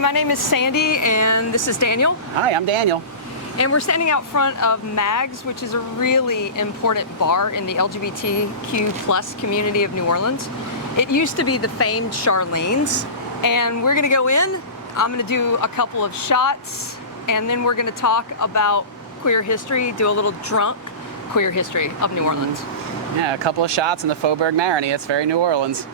everybody. My name is Sandy, and this is Daniel. Hi, I'm Daniel. And we're standing out front of Mags, which is a really important bar in the LGBTQ plus community of New Orleans. It used to be the famed Charlene's, and we're gonna go in. I'm gonna do a couple of shots, and then we're gonna talk about queer history, do a little drunk queer history of New Orleans. Yeah, a couple of shots in the Faubourg Marigny. It's very New Orleans.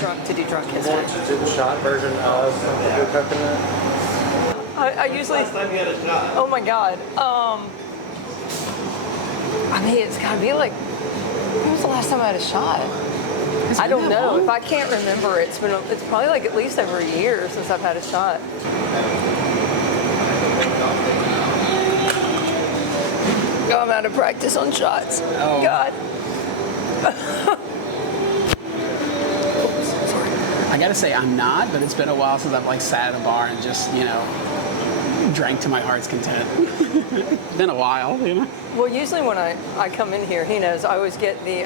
Drunk to do drunk history. Want to do the shot version of the coconut? I usually. Oh my God. I mean, it's gotta be like. When was the last time I had a shot? I don't know. If I can't remember, it's probably like at least over a year since I've had a shot. Oh, I'm out of practice on shots. Oh. God. I gotta say, I'm not, but it's been a while since I've like sat at a bar and just, drank to my heart's content. Been a while, Well, usually when I come in here, he knows I always get the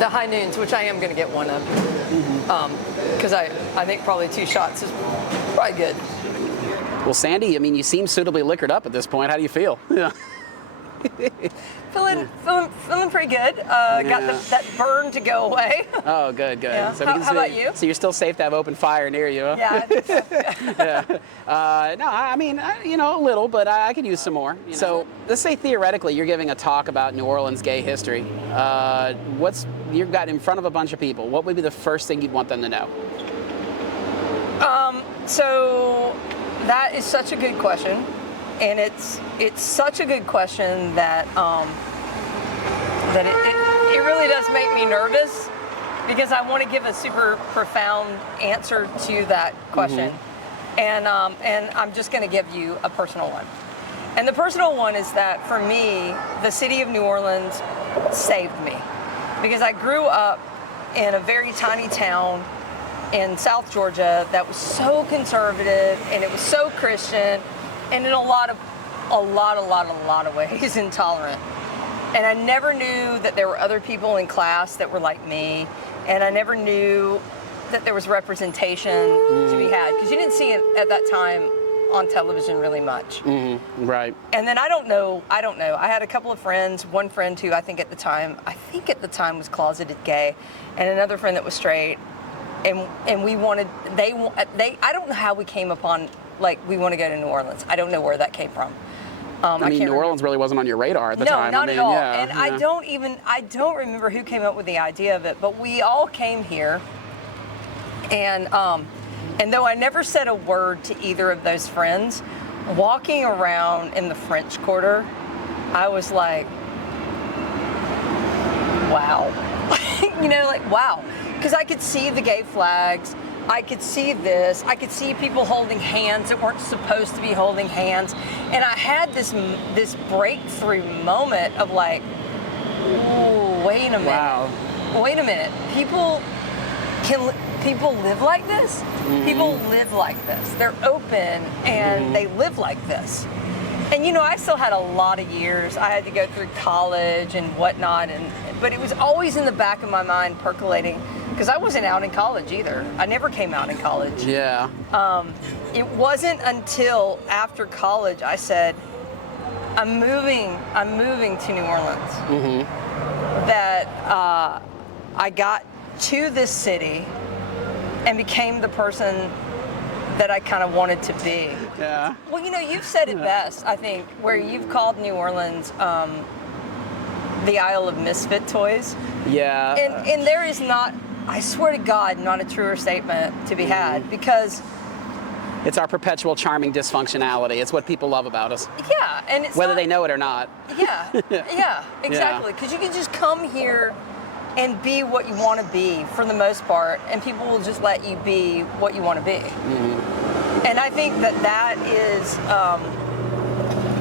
high noons, which I am going to get one of, because I think probably 2 shots is probably good. Well, Sandy, I mean, you seem suitably liquored up at this point. How do you feel? Yeah. Feeling pretty good. Got that burn to go away. Oh, good. Yeah. So How about you? So you're still safe to have open fire near you, huh? Yeah. I think so. Yeah. No, I mean, a little, but I could use some more. So let's say theoretically you're giving a talk about New Orleans gay history. You've got in front of a bunch of people. What would be the first thing you'd want them to know? So that is such a good question. And it's such a good question that it really does make me nervous, because I want to give a super profound answer to that question, and I'm just going to give you a personal one. And the personal one is that for me, the city of New Orleans saved me, because I grew up in a very tiny town in South Georgia that was so conservative, and it was so Christian, and in a lot of ways intolerant. And I never knew that there were other people in class that were like me, and I never knew that there was representation to be had, because you didn't see it at that time on television really much. Right. And then I don't know. I had a couple of friends, one friend who I think at the time was closeted gay, and another friend that was straight, and I don't know how we came upon, like, we want to go to New Orleans. I don't know where that came from. I mean, New Orleans really wasn't on your radar at the time. No, not at all. Yeah, and I don't remember who came up with the idea of it, but we all came here, and though I never said a word to either of those friends, walking around in the French Quarter, I was like, wow. Wow. Because I could see the gay flags, I could see this, I could see people holding hands that weren't supposed to be holding hands, and I had this breakthrough moment of like, ooh, wait a minute. Wow. Wait a minute. People live like this? People live like this. They're open, and they live like this. And I still had a lot of years. I had to go through college and whatnot, but it was always in the back of my mind percolating, because I wasn't out in college either. I never came out in college. Yeah. It wasn't until after college I said, I'm moving to New Orleans, that I got to this city and became the person that I kind of wanted to be. Yeah. Well, you've said it best, I think, where you've called New Orleans the Isle of Misfit Toys. Yeah. And there is not, I swear to God, not a truer statement to be had, because it's our perpetual charming dysfunctionality. It's what people love about us. Yeah, and it's whether they know it or not. Yeah, exactly. Because you can just come here and be what you want to be for the most part, and people will just let you be what you want to be. And I think that is,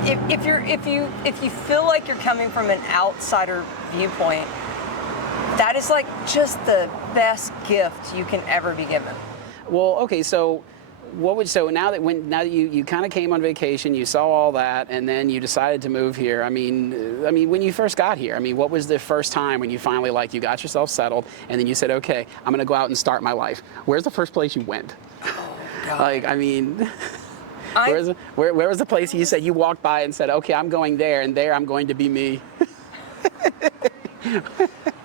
if you feel like you're coming from an outsider viewpoint, that is like just the best gift you can ever be given. Well, okay, so so now that you kind of came on vacation, you saw all that, and then you decided to move here. I mean, when you first got here, I mean, what was the first time when you finally you got yourself settled, and then you said, okay, I'm going to go out and start my life? Where's the first place you went? Oh, God. I mean, where was the place you said you walked by and said, okay, I'm going there, and there I'm going to be me?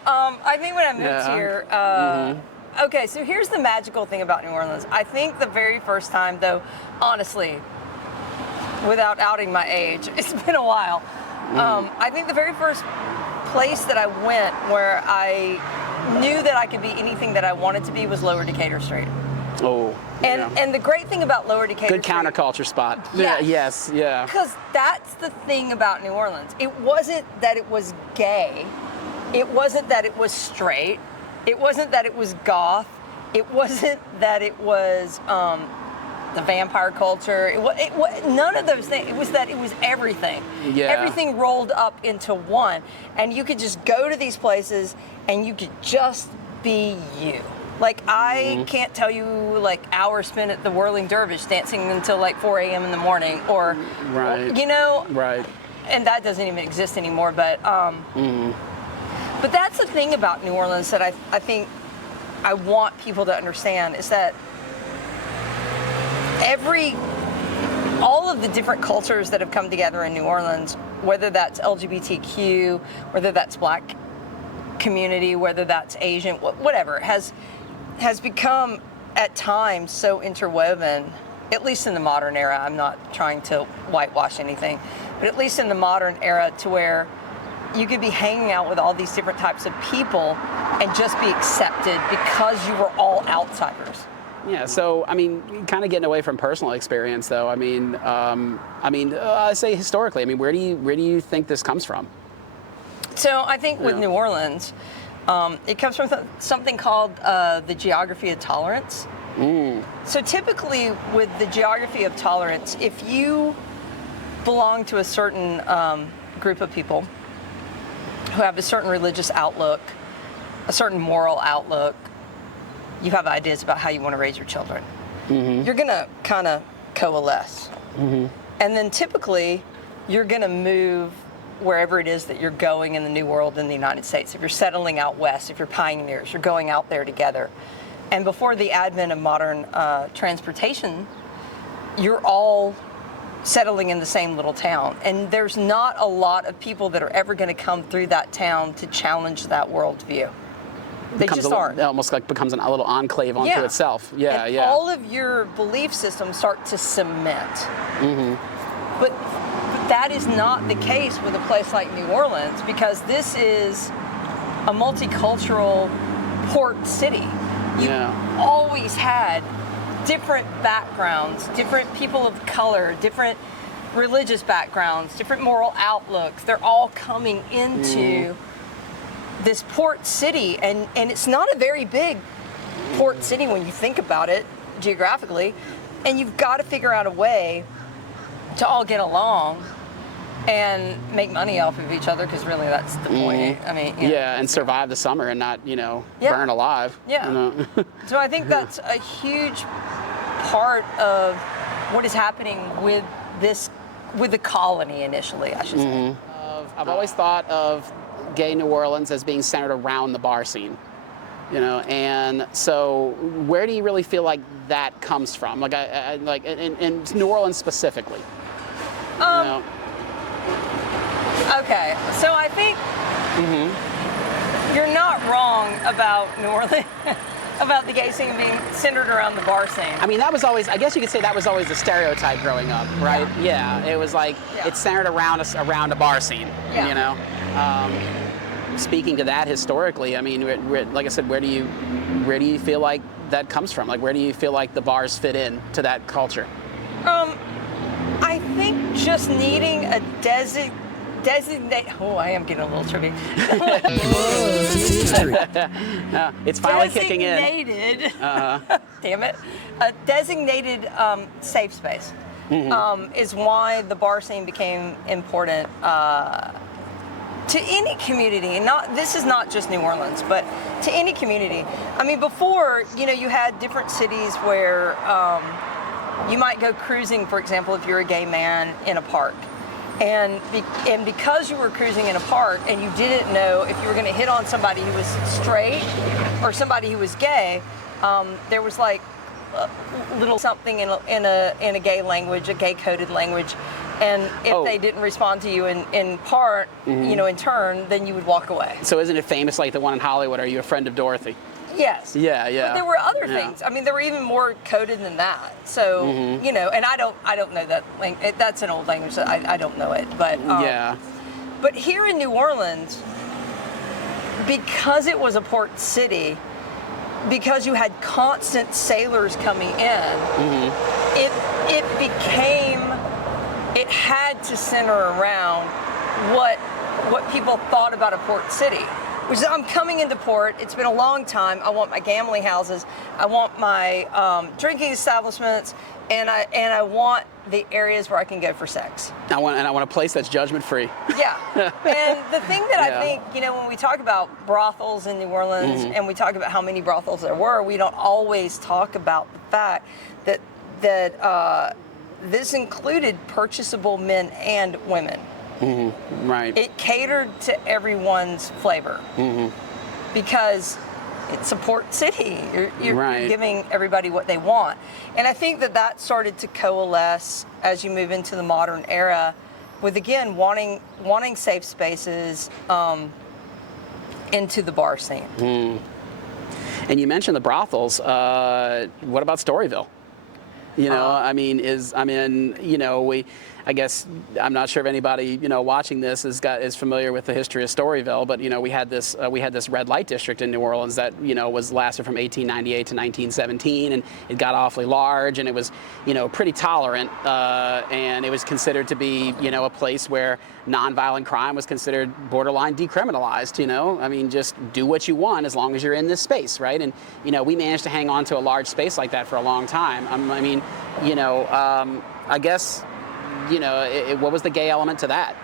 I think when I moved here, okay, so here's the magical thing about New Orleans. I think the very first time, though, honestly, without outing my age, it's been a while. I think the very first place that I went where I knew that I could be anything that I wanted to be was Lower Decatur Street. Oh. And the great thing about Lower Decatur Street. Good counterculture spot. Yes. Yeah. Because that's the thing about New Orleans. It wasn't that it was gay. It wasn't that it was straight. It wasn't that it was goth. It wasn't that it was the vampire culture. None of those things. It was that it was everything. Yeah. Everything rolled up into one. And you could just go to these places and you could just be you. I can't tell you hours spent at the Whirling Dervish dancing until 4 a.m. in the morning or, right. Right. And that doesn't even exist anymore. But that's the thing about New Orleans that I think I want people to understand is that all of the different cultures that have come together in New Orleans, whether that's LGBTQ, whether that's Black community, whether that's Asian, whatever, has become at times so interwoven, at least in the modern era. I'm not trying to whitewash anything, but at least in the modern era to where you could be hanging out with all these different types of people and just be accepted because you were all outsiders. Yeah, so kind of getting away from personal experience, though. I say historically. Where do you think this comes from? So I think with New Orleans, it comes from something called the geography of tolerance. So typically with the geography of tolerance, if you belong to a certain group of people who have a certain religious outlook, a certain moral outlook, you have ideas about how you want to raise your children. You're going to kind of coalesce. And then typically, you're going to move wherever it is that you're going in the New World in the United States. If you're settling out west, if you're pioneers, you're going out there together. And before the advent of modern transportation, you're all settling in the same little town. And there's not a lot of people that are ever going to come through that town to challenge that worldview. They just aren't. It almost becomes a little enclave unto itself. Yeah, and all of your belief systems start to cement. But that is not the case with a place like New Orleans, because this is a multicultural port city. You always had different backgrounds, different people of color, different religious backgrounds, different moral outlooks. They're all coming into this port city, and it's not a very big port city when you think about it geographically, and you've got to figure out a way to all get along and make money off of each other, because really that's the point. And survive the summer and not burn alive. So I think that's a huge part of what is happening with the colony initially, I should say. I've always thought of gay New Orleans as being centered around the bar scene, and so where do you really feel like that comes from? In New Orleans specifically. Okay, so I think you're not wrong about New Orleans, about the gay scene being centered around the bar scene. That was always, I guess you could say that was always the stereotype growing up, right? Yeah, it was it's centered around a bar scene, Speaking to that historically, like I said, where do you feel like that comes from? Where do you feel like the bars fit in to that culture? I think just needing a designate. Oh, I am getting a little trippy. It's finally kicking in. Designated. Damn it. A designated safe space is why the bar scene became important to any community. And this is not just New Orleans, but to any community. Before, you had different cities where you might go cruising, for example, if you're a gay man in a park. And because you were cruising in a park and you didn't know if you were going to hit on somebody who was straight or somebody who was gay, there was like a little something in a gay language, a gay coded language. And if they didn't respond to you in part, in turn, then you would walk away. So isn't it famous like the one in Hollywood, Are You a Friend of Dorothy? Yes. Yeah. But there were other things. I mean, there were even more coded than that. So, and I don't know that language. That's an old language that I don't know it. But But here in New Orleans, because it was a port city, because you had constant sailors coming in, it had to center around what people thought about a port city. Which is, I'm coming into port, it's been a long time, I want my gambling houses, I want my drinking establishments, and I want the areas where I can go for sex. I want a place that's judgment-free. Yeah, and the thing that I think, when we talk about brothels in New Orleans, and we talk about how many brothels there were, we don't always talk about the fact that this included purchasable men and women. Right. It catered to everyone's flavor because it's a port city. You're giving everybody what they want. And I think that started to coalesce as you move into the modern era with, again, wanting safe spaces into the bar scene. And you mentioned the brothels. What about Storyville? I guess I'm not sure if anybody watching this is familiar with the history of Storyville, but we had this red light district in New Orleans that was lasted from 1898 to 1917, and it got awfully large, and it was pretty tolerant, and it was considered to be a place where nonviolent crime was considered borderline decriminalized. Just do what you want as long as you're in this space, right? And we managed to hang on to a large space like that for a long time. I guess. What was the gay element to that?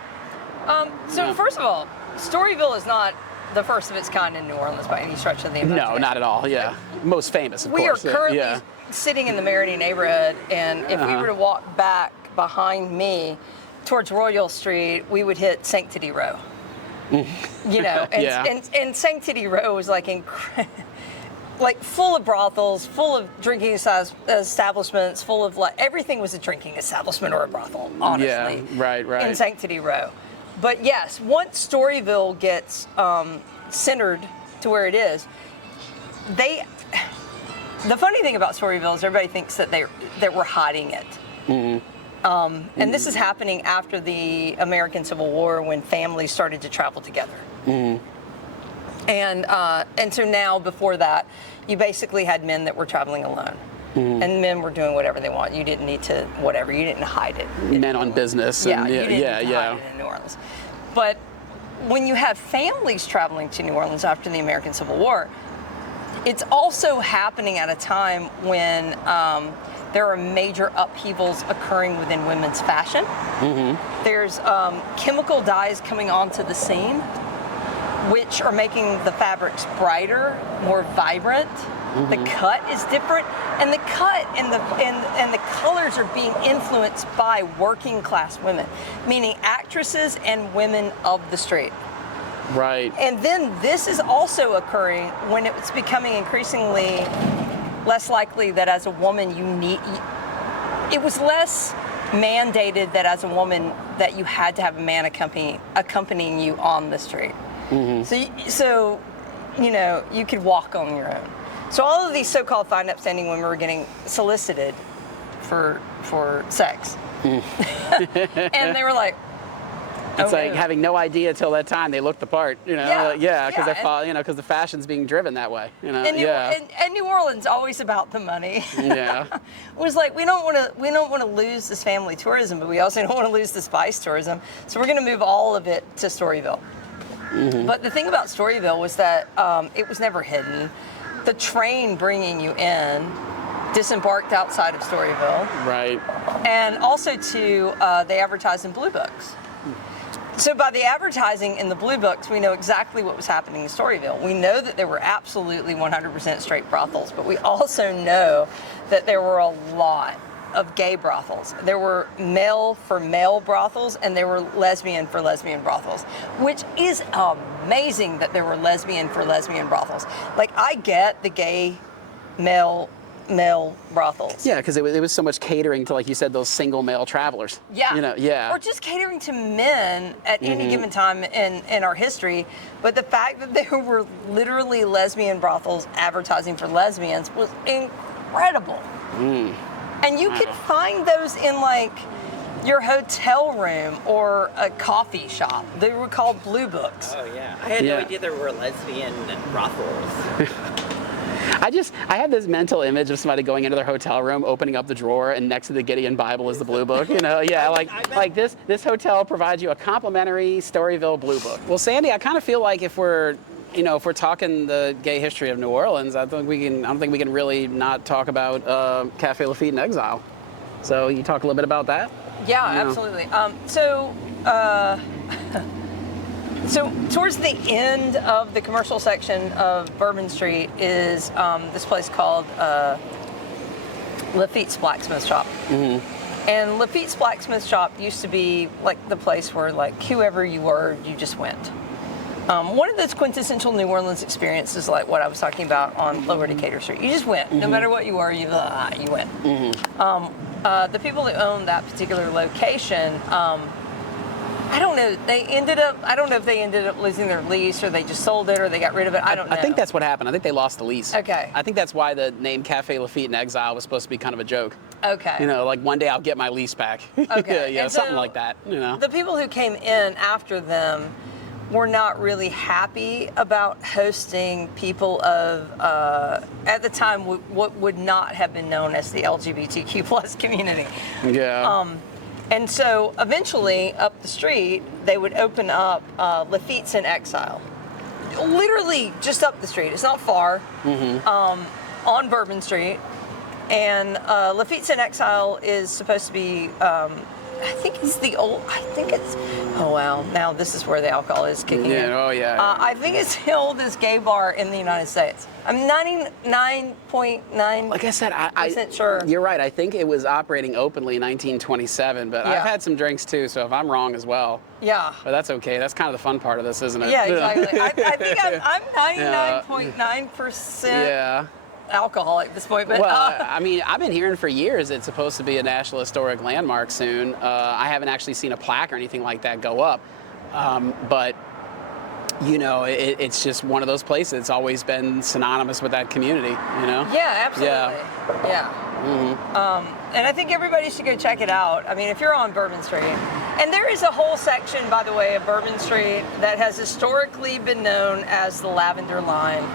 First of all, Storyville is not the first of its kind in New Orleans by any stretch of the imagination. No, not at all. Yeah, most famous, of course. We are currently sitting in the Meridian neighborhood, and if we were to walk back behind me towards Royal Street, we would hit Sanctity Row. And Sanctity Row was like full of brothels, full of drinking establishments, full of everything was a drinking establishment or a brothel, honestly. Yeah, right. In Sanctity Row. But yes, once Storyville gets centered to where it is, the funny thing about Storyville is everybody thinks that we're hiding it. And this is happening after the American Civil War when families started to travel together. And so now, before that, you basically had men that were traveling alone. And men were doing whatever they want. You didn't need to, whatever. You didn't hide it. Men on business. You didn't need to hide it in New Orleans. But when you have families traveling to New Orleans after the American Civil War, it's also happening at a time when there are major upheavals occurring within women's fashion. There's chemical dyes coming onto the scene, which are making the fabrics brighter, more vibrant. The cut is different, and the cut and the colors are being influenced by working class women, meaning actresses and women of the street. Right. And then this is also occurring when it's becoming increasingly less likely that as a woman it was less mandated that as a woman that you had to have a man accompanying you on the street. So you could walk on your own. So all of these so-called fine, upstanding women were getting solicited for sex. And they were like, it's like having no idea till that time they looked the part, because because the fashion's being driven that way, And New Orleans always about the money. Yeah, it was like we don't want to lose this family tourism, but we also don't want to lose the spice tourism. So we're going to move all of it to Storyville. But the thing about Storyville was that it was never hidden. The train bringing you in disembarked outside of Storyville. Right. And also they advertised in blue books. So by the advertising in the blue books, we know exactly what was happening in Storyville. We know that there were absolutely 100% straight brothels, but we also know that there were a lot of gay brothels. There were male for male brothels, and there were lesbian for lesbian brothels, which is amazing that there were lesbian for lesbian brothels. Like, I get the gay male brothels. Yeah, because it was so much catering to, like you said, those single male travelers. Yeah. You know, yeah. Or just catering to men at any given time in our history. But the fact that there were literally lesbian brothels advertising for lesbians was incredible. And you could find those in, like, your hotel room or a coffee shop. They were called blue books. Oh, yeah. I had no idea there were lesbian brothels. I had this mental image of somebody going into their hotel room, opening up the drawer, and next to the Gideon Bible is the blue book. You know, yeah, like this hotel provides you a complimentary Storyville blue book. Well, Sandy, I kind of feel like if we're talking the gay history of New Orleans, I don't think we can really not talk about Café Lafitte in Exile. So you talk a little bit about that? Yeah, absolutely. So towards the end of the commercial section of Bourbon Street is this place called Lafitte's Blacksmith Shop. And Lafitte's Blacksmith Shop used to be like the place where, like, whoever you were, you just went. One of those quintessential New Orleans experiences, like what I was talking about on Lower Decatur Street. You just went. No matter what you were, you went. The people who owned that particular location, I don't know. I don't know if they ended up losing their lease, or they just sold it, or they got rid of it. I don't know. I think that's what happened. I think they lost the lease. Okay. I think that's why the name Café Lafitte in Exile was supposed to be kind of a joke. Okay. You know, like, one day I'll get my lease back. Okay. Yeah, And something so like that. You know. The people who came in after them were not really happy about hosting people of, at the time, what would not have been known as the LGBTQ plus community. Yeah. And so eventually, up the street, they would open up Lafitte's in Exile. Literally just up the street. It's not far. On Bourbon Street. And Lafitte's in Exile is supposed to be, oh wow, now this is where the alcohol is kicking in. Oh yeah. I think it's the oldest gay bar in the United States. I'm 99.9%. Like I said, sure. You're right. I think it was operating openly in 1927, but I've had some drinks too, so if I'm wrong as well. Yeah. But that's okay. That's kind of the fun part of this, isn't it? Yeah, exactly. I think I'm 99.9% Yeah. alcohol at this point. But, Well, I mean, I've been hearing for years it's supposed to be a National Historic Landmark soon. I haven't actually seen a plaque or anything like that go up, but you know, it's just one of those places. It's always been synonymous with that community, you know? Yeah, absolutely. Yeah. And I think everybody should go check it out. I mean, if you're on Bourbon Street, and there is a whole section, by the way, of Bourbon Street that has historically been known as the Lavender Line.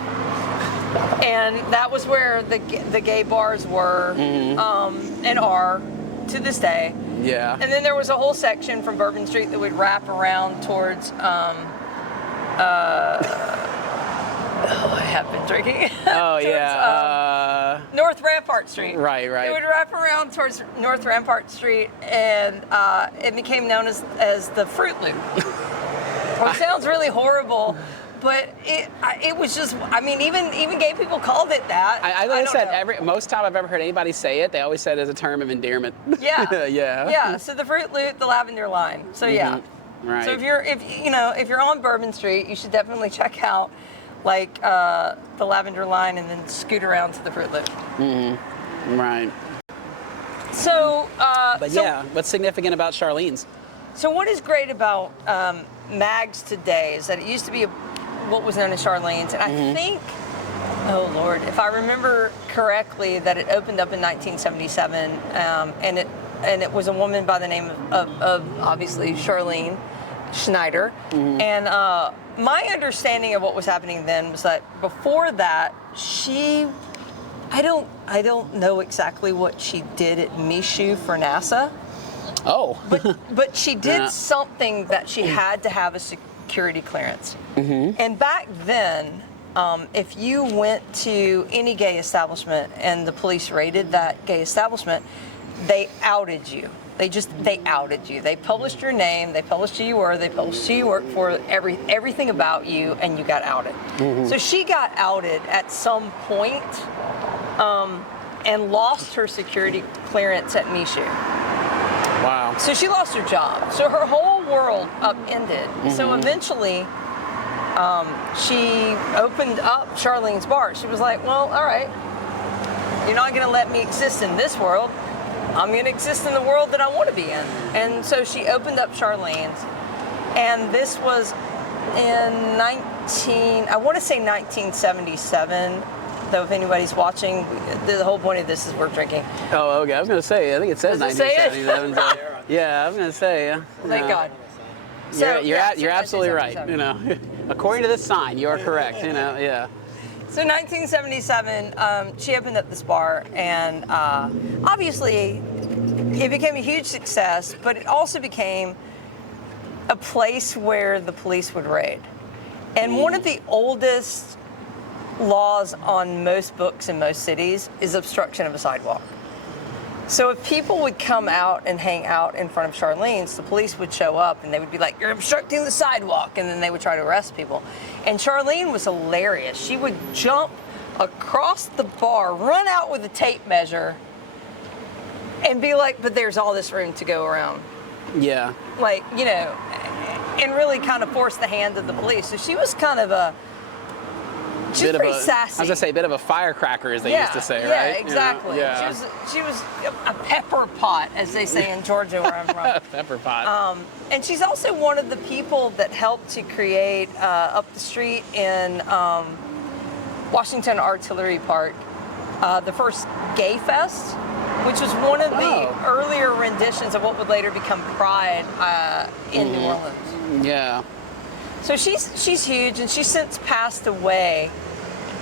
And that was where the gay bars were and are to this day. Yeah. And then there was a whole section from Bourbon Street that would wrap around towards I have been drinking. Oh, towards, yeah. North Rampart Street. Right. It would wrap around towards North Rampart Street, and it became known as the Fruit Loop. Which sounds really horrible, but it was just, I mean, even gay people called it that. I said, most time I've ever heard anybody say it, they always said it as a term of endearment. Yeah. Yeah. Yeah, so the Fruit Loop, the Lavender Line. So yeah. Right. So if you're on Bourbon Street, you should definitely check out the Lavender Line and then scoot around to the Fruit Loop. Right. So, what's significant about Charlene's? So what is great about Mags today is that it used to be what was known as Charlene's, and I think, oh Lord, if I remember correctly, that it opened up in 1977, and it was a woman by the name of obviously Charlene Schneider, and my understanding of what was happening then was that before that, I don't know exactly what she did at Michoud for NASA. Oh. but she did something that she had to have a security clearance. And back then, if you went to any gay establishment and the police raided that gay establishment, they outed you. They outed you. They published your name, they published who you were, they published who you worked for, everything about you, and you got outed. So she got outed at some point. and lost her security clearance at Michoud. Wow. So she lost her job. So her whole world upended. So eventually, she opened up Charlene's bar. She was like, well, all right, you're not going to let me exist in this world. I'm going to exist in the world that I want to be in. And so she opened up Charlene's. And this was in I want to say 1977. Though if anybody's watching, the whole point of this is we're drinking. Oh, okay. I was going to say, I think it says Does it say it? 1977. Yeah, I was going to say, yeah. Thank God. You're absolutely right. You know, according to this sign, you are correct. You know, yeah. So 1977, she opened up this bar, and obviously it became a huge success, but it also became a place where the police would raid. And one of the oldest laws on most books in most cities is obstruction of a sidewalk. So if people would come out and hang out in front of Charlene's, the police would show up and they would be like, you're obstructing the sidewalk, and then they would try to arrest people. And Charlene was hilarious. She would jump across the bar, run out with a tape measure, and be like, but there's all this room to go around. Yeah. Like, you know, and really kind of force the hand of the police. So she was kind of she's pretty sassy. I was gonna say, a bit of a firecracker, as they used to say, right? Yeah, exactly. You know? Yeah. She was a pepper pot, as they say in Georgia, where I'm from. Pepper pot. And she's also one of the people that helped to create up the street in Washington Artillery Park the first Gay Fest, which was one of the earlier renditions of what would later become Pride in New Orleans. Yeah. So she's huge, and she's since passed away.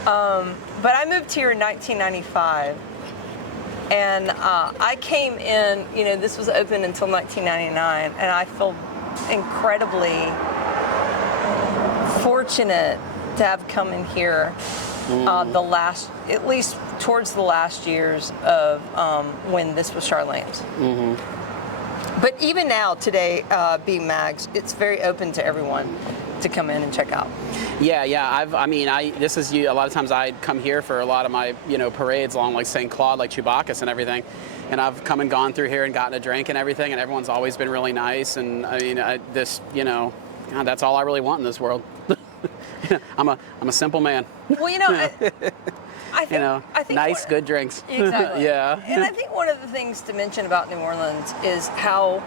But I moved here in 1995, and I came in, you know, this was open until 1999, and I feel incredibly fortunate to have come in here at least towards the last years of when this was Charlene's. But even now, today, being Mags, it's very open to everyone to come in and check out. Yeah. This is a lot of times I come here for a lot of my, parades along like St. Claude, like Chewbacca's and everything. And I've come and gone through here and gotten a drink and everything, and everyone's always been really nice. And I mean, God, that's all I really want in this world. I'm a simple man. Well, I think nice, good drinks. Exactly. Yeah. And I think one of the things to mention about New Orleans is how,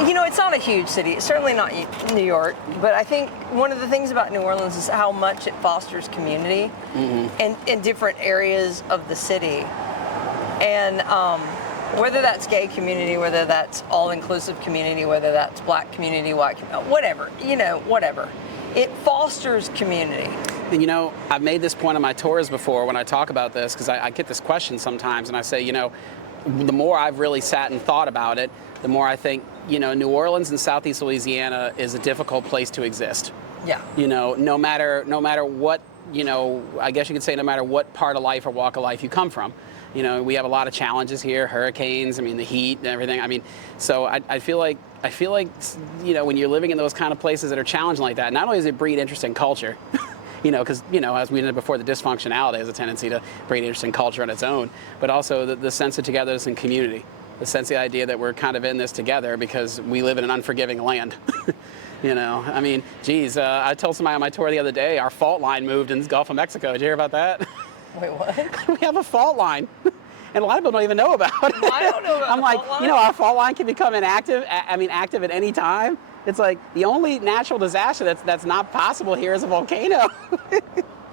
it's not a huge city. It's certainly not New York, but I think one of the things about New Orleans is how much it fosters community in different areas of the city. And whether that's gay community, whether that's all-inclusive community, whether that's black community, white community, whatever. It fosters community. And, I've made this point on my tours before when I talk about this, because I get this question sometimes, and I say, the more I've really sat and thought about it, the more I think, New Orleans and Southeast Louisiana is a difficult place to exist. Yeah. No matter what, I guess you could say no matter what part of life or walk of life you come from. We have a lot of challenges here, hurricanes, the heat and everything. So I feel like, when you're living in those kind of places that are challenging like that, not only does it breed interesting culture, because, as we did before, the dysfunctionality has a tendency to breed interesting culture on its own, but also the sense of togetherness and community, the sense of the idea that we're kind of in this together because we live in an unforgiving land. I told somebody on my tour the other day, our fault line moved in the Gulf of Mexico. Did you hear about that? Wait, what? We have a fault line. And a lot of people don't even know about it. Well, I don't know about I'm the like, fault line. our fault line can become inactive. Active at any time. It's like the only natural disaster that's not possible here is a volcano. Yeah.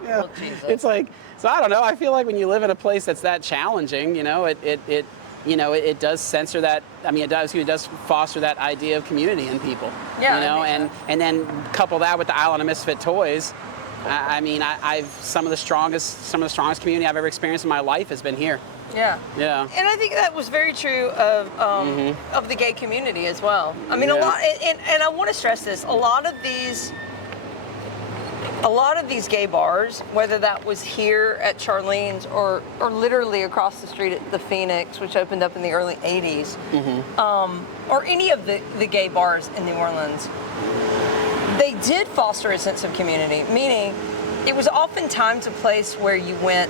Well, Jesus. It's like, so I don't know. I feel like when you live in a place that's that challenging, it does censor that. It does foster that idea of community in people. Yeah. And then couple that with the Island of Misfit Toys. I've some of the strongest community I've ever experienced in my life has been here. Yeah. Yeah. And I think that was very true of the gay community as well. A lot, and I want to stress this: a lot of these gay bars, whether that was here at Charlene's or literally across the street at the Phoenix, which opened up in the early '80s, or any of the gay bars in New Orleans, they did foster a sense of community. Meaning, it was oftentimes a place where you went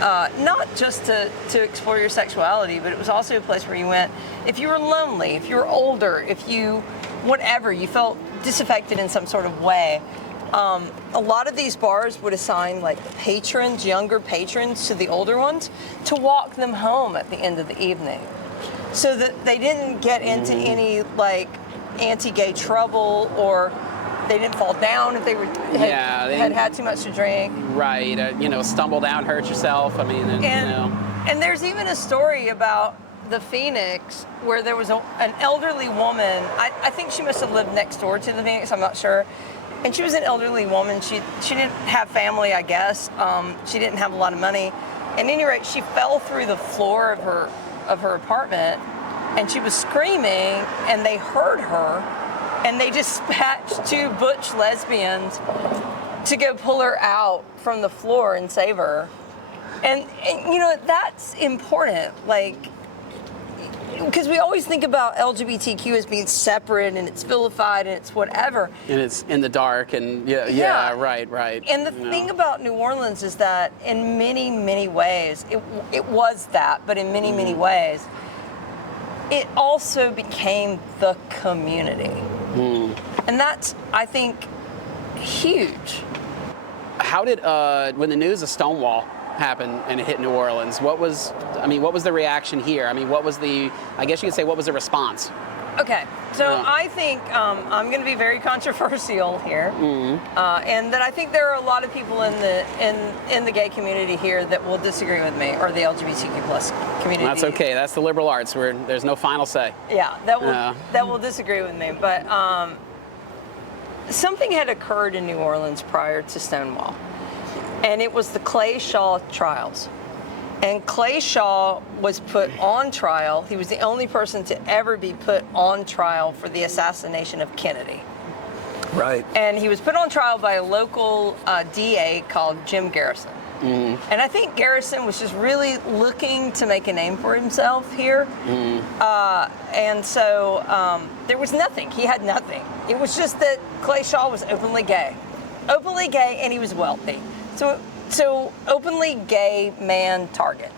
not just to explore your sexuality, but it was also a place where you went if you were lonely, if you were older, if you, whatever, you felt disaffected in some sort of way. A lot of these bars would assign like patrons, younger patrons to the older ones to walk them home at the end of the evening so that they didn't get into any like anti-gay trouble or they didn't fall down if they were had too much to drink. Right, stumble down, hurt yourself. I mean, and there's even a story about the Phoenix where there was an elderly woman. I think she must have lived next door to the Phoenix. I'm not sure. And she was an elderly woman. She didn't have family, I guess. She didn't have a lot of money. At any rate, she fell through the floor of her apartment, and she was screaming, and they heard her, and they dispatched 2 butch lesbians to go pull her out from the floor and save her. And that's important, like, because we always think about LGBTQ as being separate and it's vilified and it's whatever. And it's in the dark and right. And the thing about New Orleans is that in many, many ways, it was that, but in many, many ways, it also became the community. And that's, I think, huge. How did, when the news of Stonewall happened and it hit New Orleans, what was the reaction here? I mean, what was the response? Okay, so I think I'm going to be very controversial here, and that I think there are a lot of people in the gay community here that will disagree with me, or the LGBTQ plus community. Well, that's okay. That's the liberal arts, where there's no final say. Yeah, that will disagree with me, but something had occurred in New Orleans prior to Stonewall. And it was the Clay Shaw trials. And Clay Shaw was put on trial. He was the only person to ever be put on trial for the assassination of Kennedy. Right. And he was put on trial by a local DA called Jim Garrison. And I think Garrison was just really looking to make a name for himself here. And so there was nothing. He had nothing. It was just that Clay Shaw was openly gay, and he was wealthy. So openly gay man target.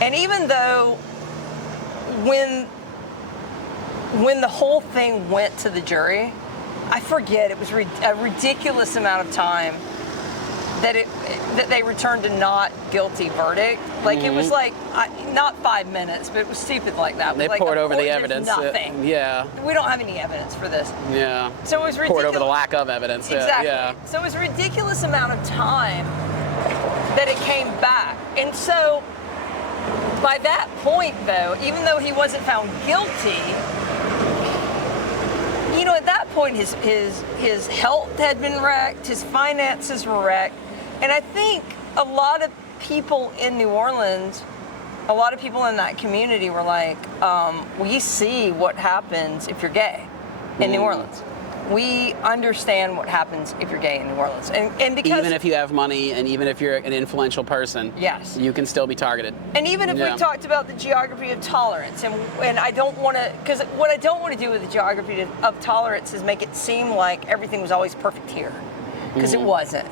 And even though when the whole thing went to the jury, I forget, it was a ridiculous amount of time that they returned a not guilty verdict. Like it was like not 5 minutes, but it was stupid like that. They like, poured over the evidence. Nothing. We don't have any evidence for this. Yeah. So it was ridiculous. Poured over the lack of evidence. Exactly. Yeah. So it was a ridiculous amount of time that it came back. And so by that point, though, even though he wasn't found guilty, at that point his health had been wrecked, his finances were wrecked. And I think a lot of people in New Orleans, a lot of people in that community were like, we see what happens if you're gay in New Orleans. We understand what happens if you're gay in New Orleans. And because even if you have money and even if you're an influential person, yes, you can still be targeted. And even if we talked about the geography of tolerance, and I don't want to, because what I don't want to do with the geography of tolerance is make it seem like everything was always perfect here, because it wasn't.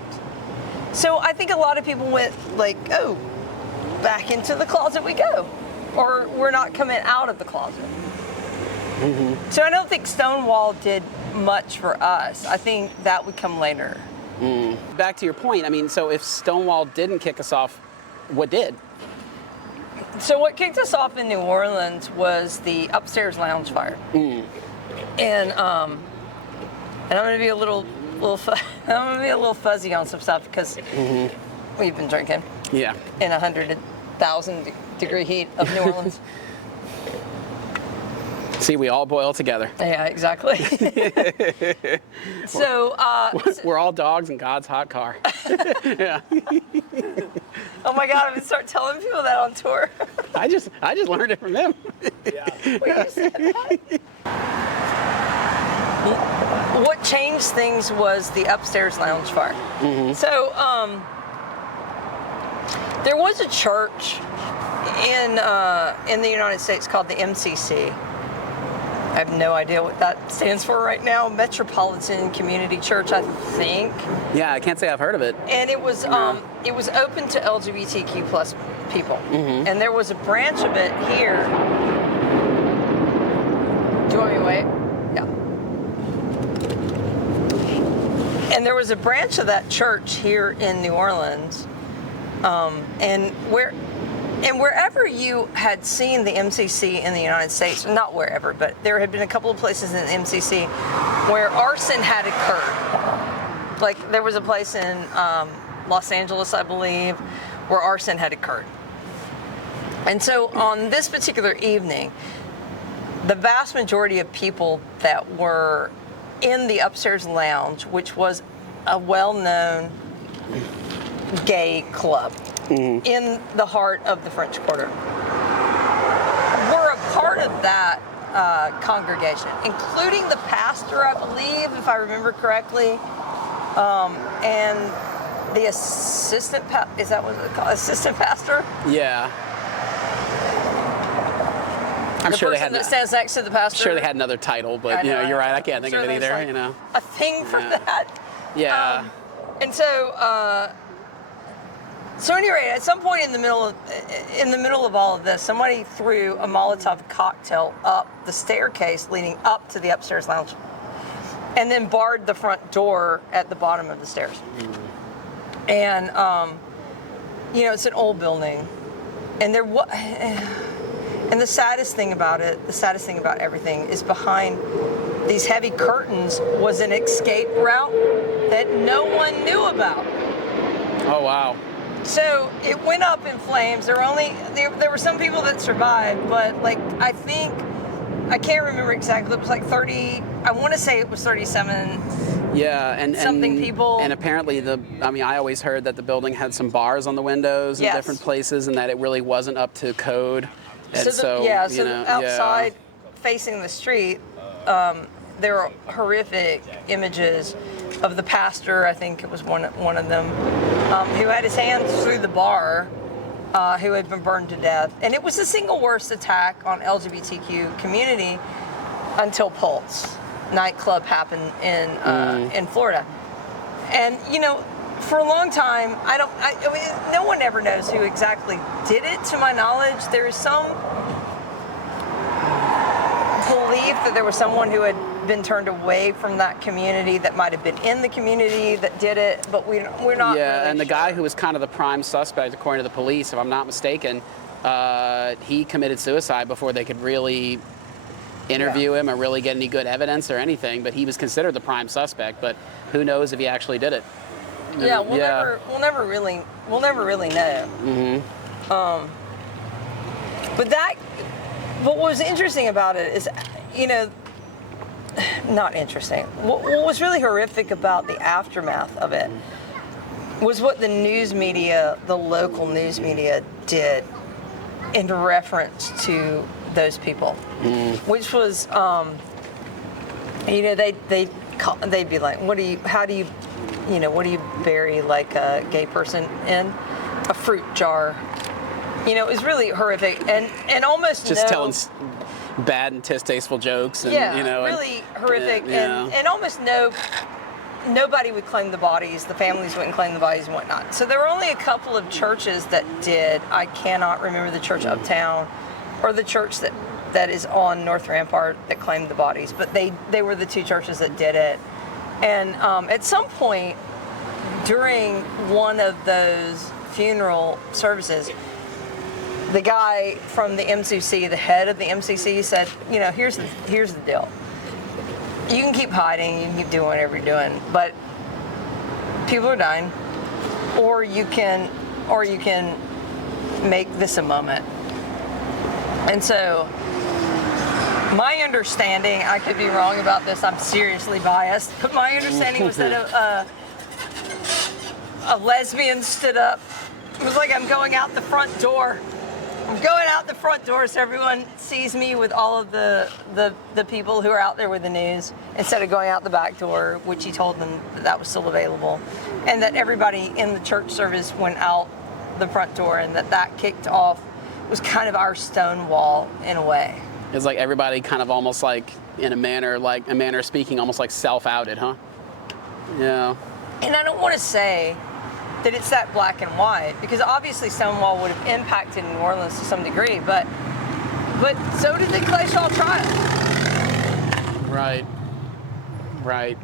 So I think a lot of people went like, oh, back into the closet we go, or we're not coming out of the closet. So I don't think Stonewall did much for us. I think that would come later. Back to your point, I mean, so if Stonewall didn't kick us off, what did? So what kicked us off in New Orleans was the upstairs lounge fire. And I'm going to be a little fuzzy on some stuff because we've been drinking. Yeah. In 100,000 degree heat of New Orleans. See, we all boil together. Yeah, exactly. So we're all dogs in God's hot car. Yeah. Oh my God! I'm gonna start telling people that on tour. I just learned it from him. Yeah. Wait, you said that? What changed things was the upstairs lounge fire. So there was a church in the United States called the MCC. I have no idea what that stands for right now. Metropolitan Community Church, I think. Yeah, I can't say I've heard of it. And it was open to LGBTQ plus people. And there was a branch of it here. Do you want me to wait? Yeah. And there was a branch of that church here in New Orleans. And wherever you had seen the MCC in the United States, not wherever, but there had been a couple of places in the MCC where arson had occurred. Like there was a place in Los Angeles, I believe, where arson had occurred. And so on this particular evening, the vast majority of people that were in the upstairs lounge, which was a well-known gay club in the heart of the French Quarter, were a part of that congregation, including the pastor, I believe, if I remember correctly, and the assistant, is that what it's called? Assistant pastor? Yeah. I'm The sure they person had that stands next to the pastor. sure they had another title, but I know, you're right. I can't think I'm of sure it there's, either. like, You know. a thing for that. Yeah. And so, so anyway, at some point in the middle of all of this, somebody threw a Molotov cocktail up the staircase leading up to the upstairs lounge, and then barred the front door at the bottom of the stairs. And it's an old building, and there was. And the saddest thing about everything is behind these heavy curtains was an escape route that no one knew about. Oh, wow. So it went up in flames. There were some people that survived, but I can't remember exactly. It was like 30. I want to say it was 37. Yeah, and something people. And apparently I always heard that the building had some bars on the windows in different places, and that it really wasn't up to code. And outside, facing the street, there were horrific images of the pastor. I think it was one of them, who had his hands through the bar, who had been burned to death. And it was the single worst attack on LGBTQ community until Pulse nightclub happened in Florida. And for a long time, no one ever knows who exactly did it, to my knowledge. There is some belief that there was someone who had been turned away from that community that might have been in the community that did it, but we're not Yeah, really and the sure. guy who was kind of the prime suspect, according to the police, if I'm not mistaken, he committed suicide before they could really interview him or really get any good evidence or anything, but he was considered the prime suspect, but who knows if he actually did it. Yeah, we'll never really know. But what was interesting about it is, not interesting. What was really horrific about the aftermath of it was what the local news media did in reference to those people, which was, they'd be like, what do you bury like a gay person in? A fruit jar. It was really horrific and almost just telling bad and distasteful jokes. And, really horrific. Yeah. And almost nobody would claim the bodies. The families wouldn't claim the bodies and whatnot. So there were only a couple of churches that did. I cannot remember the church uptown or the church that is on North Rampart that claimed the bodies, but they were the two churches that did it. And at some point during one of those funeral services, the guy from the MCC, the head of the MCC, said, here's the deal. You can keep hiding, you can keep doing whatever you're doing, but people are dying, or you can make this a moment. And so my understanding, I could be wrong about this, I'm seriously biased, but my understanding was that a lesbian stood up. It was like I'm going out the front door. I'm going out the front door so everyone sees me with all of the people who are out there with the news, instead of going out the back door, which he told them that was still available, and that everybody in the church service went out the front door, and that kicked off, was kind of our stone wall in a way. It's like everybody kind of almost like in a manner of speaking, almost like self-outed, huh? Yeah. And I don't want to say that it's that black and white, because obviously Stonewall would have impacted New Orleans to some degree, but so did the Clay Shaw trial. Right. Right.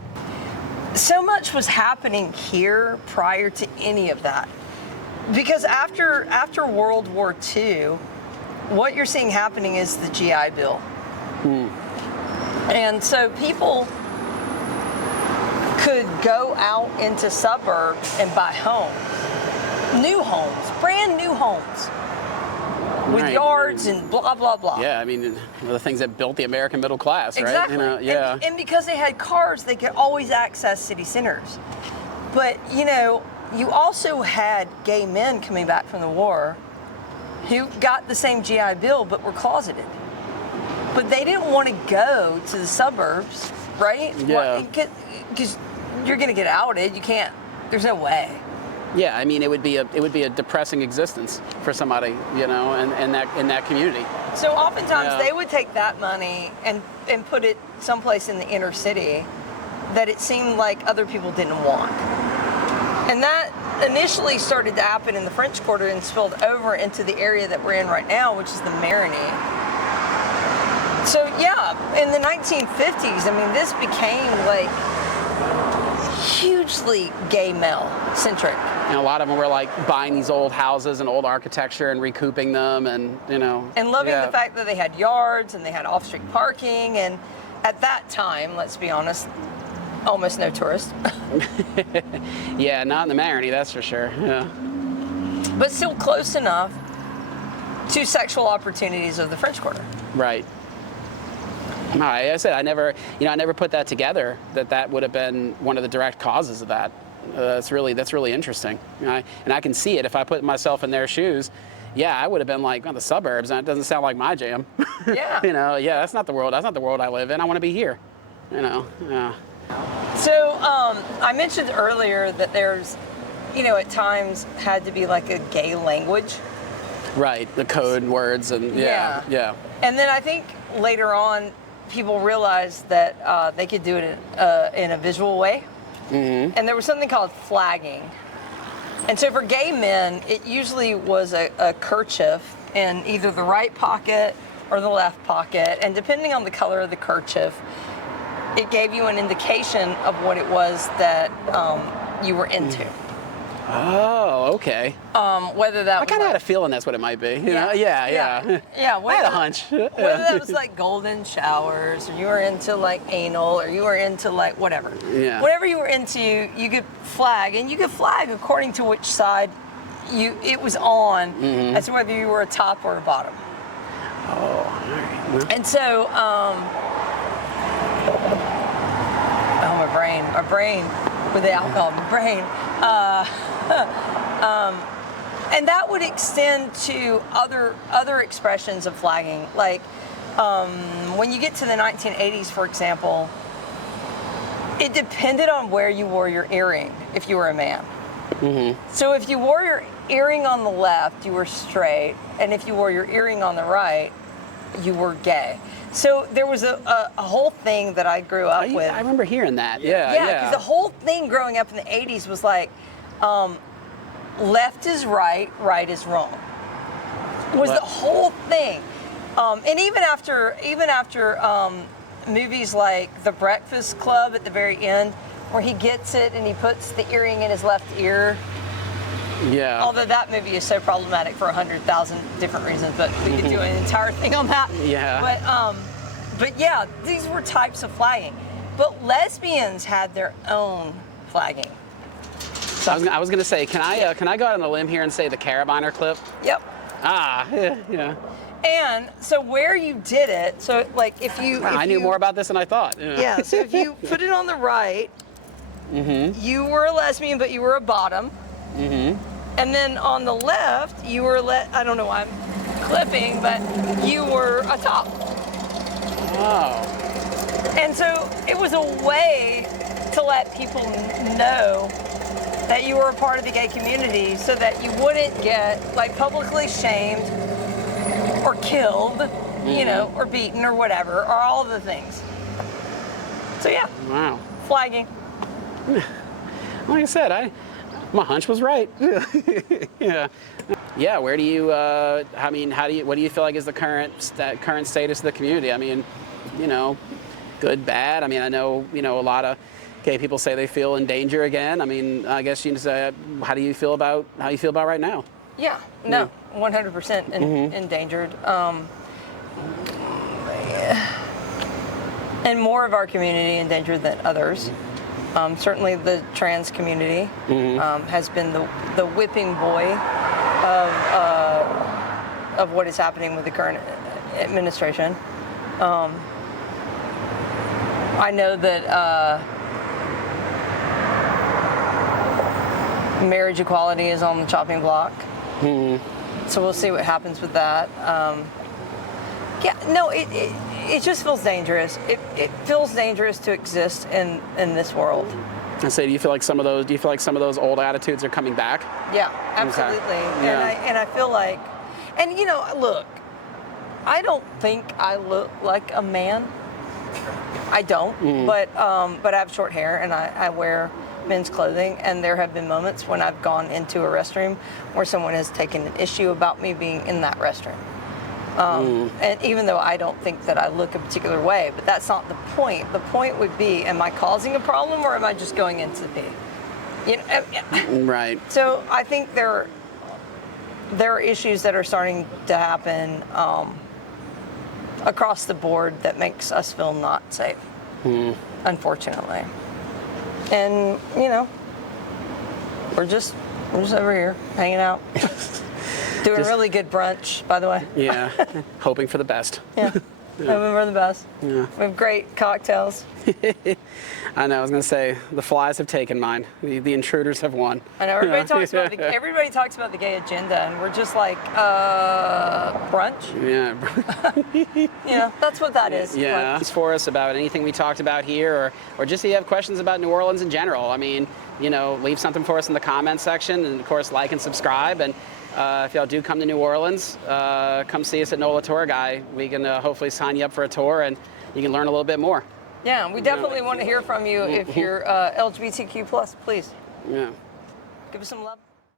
So much was happening here prior to any of that. Because after World War II, what you're seeing happening is the GI Bill. And so people could go out into suburbs and buy homes. New homes, brand new homes. With Right. yards and blah, blah, blah. Yeah, I mean, the things that built the American middle class, right? Exactly. You know, yeah. And because they had cars, they could always access city centers. But, you know, you also had gay men coming back from the war who got the same GI Bill but were closeted. But they didn't want to go to the suburbs, right? Yeah. Because you're going to get outed. You can't, there's no way. Yeah, I mean, it would be a depressing existence for somebody, you know, in that community. So oftentimes Yeah. they would take that money and put it someplace in the inner city that it seemed like other people didn't want. And that initially started to happen in the French Quarter and spilled over into the area that we're in right now, which is the Marigny. So yeah, in the 1950s, I mean, this became like hugely gay male centric. And a lot of them were like buying these old houses and old architecture and recouping them, and you know. And loving yeah. the fact that they had yards and they had off-street parking, and at that time, let's be honest, almost no tourists. Yeah, not in the Marigny, that's for sure. Yeah. But still close enough to sexual opportunities of the French Quarter. Right. Like I said, I never put that together, that would have been one of the direct causes of that. That's really interesting. You know, and I can see it if I put myself in their shoes. Yeah, I would have been like, oh, the suburbs. That doesn't sound like my jam. Yeah. You know, yeah, that's not the world. That's not the world I live in. I want to be here. You know. Yeah. So I mentioned earlier that there's, you know, at times had to be like a gay language. Right. The code words and yeah. And then I think later on, people realized that they could do it in a visual way. Mm-hmm. And there was something called flagging. And so for gay men, it usually was a kerchief in either the right pocket or the left pocket. And depending on the color of the kerchief, it gave you an indication of what it was that you were into. Oh, okay. Whether that I was kind of like, had a feeling that's what it might be. You know? Yeah, I had a hunch. whether that was like golden showers, or you were into like anal, or you were into like whatever. Yeah. Whatever you were into, you could flag, and you could flag according to which side it was on, as to whether you were a top or a bottom. Oh, all right. Well, And so, my brain with the alcohol, my brain. And that would extend to other expressions of flagging. Like when you get to the 1980s, for example, it depended on where you wore your earring if you were a man. Mm-hmm. So if you wore your earring on the left, you were straight, and if you wore your earring on the right, you were gay. So there was a whole thing that I grew up with. I remember hearing that. Yeah. Yeah, because the whole thing growing up in the 80s was like, left is right, right is wrong. Was the whole thing. And even after movies like The Breakfast Club at the very end, where he gets it and he puts the earring in his left ear. Yeah. Although that movie is so problematic for 100,000 different reasons, but we could do an entire thing on that. Yeah. But yeah, these were types of flagging. But lesbians had their own flagging. I was gonna say, can I go out on a limb here and say the Carabiner clip? Yep. Yeah. And so where you did it, so like if you... Wow, I knew more about this than I thought. Yeah, so if you put it on the right, you were a lesbian, but you were a bottom. And then on the left, you were, I don't know why I'm clipping, but you were a top. Oh. And so it was a way to let people know that you were a part of the gay community so that you wouldn't get like publicly shamed or killed you know, or beaten or whatever, or all the things. So yeah. Wow. Flagging. Like I said, my hunch was right. Yeah. Yeah. Where do you? I mean, what do you feel like is the current status of the community? I mean, you know, good, bad. I mean, I know, you know, a lot of gay people say they feel in danger again. I mean, I guess you can say, how do you feel about right now? Yeah. No. 100% endangered. And more of our community endangered than others. Certainly the trans community has been the whipping boy of what is happening with the current administration. I know that marriage equality is on the chopping block. So we'll see what happens with that. Yeah, no, it just feels dangerous. It feels dangerous to exist in this world. And so, do you feel like some of those old attitudes are coming back? Yeah, absolutely. Okay. Yeah. And I feel like, and you know, look, I don't think I look like a man. I don't, but I have short hair and I wear men's clothing, and there have been moments when I've gone into a restroom where someone has taken an issue about me being in that restroom. And even though I don't think that I look a particular way, but that's not the point. The point would be, am I causing a problem or am I just going into the pee? You know, right. So I think there are issues that are starting to happen across the board that makes us feel not safe, unfortunately. And you know, we're just over here hanging out. Doing really good brunch, by the way. Yeah, hoping for the best. Yeah, hoping for the best. Yeah. We have great cocktails. I know, I was going to say, the flies have taken mine. The intruders have won. I know, everybody talks about the gay agenda, and we're just like, brunch? Yeah. You know, that's what that is. Yeah. It's for us about anything we talked about here, or just if you have questions about New Orleans in general. I mean, you know, leave something for us in the comments section, and of course, like and subscribe. And if y'all do come to New Orleans, come see us at Nola Tour Guide. We can hopefully sign you up for a tour, and you can learn a little bit more. Yeah, we definitely want to hear from you if you're LGBTQ+, please. Yeah. Give us some love.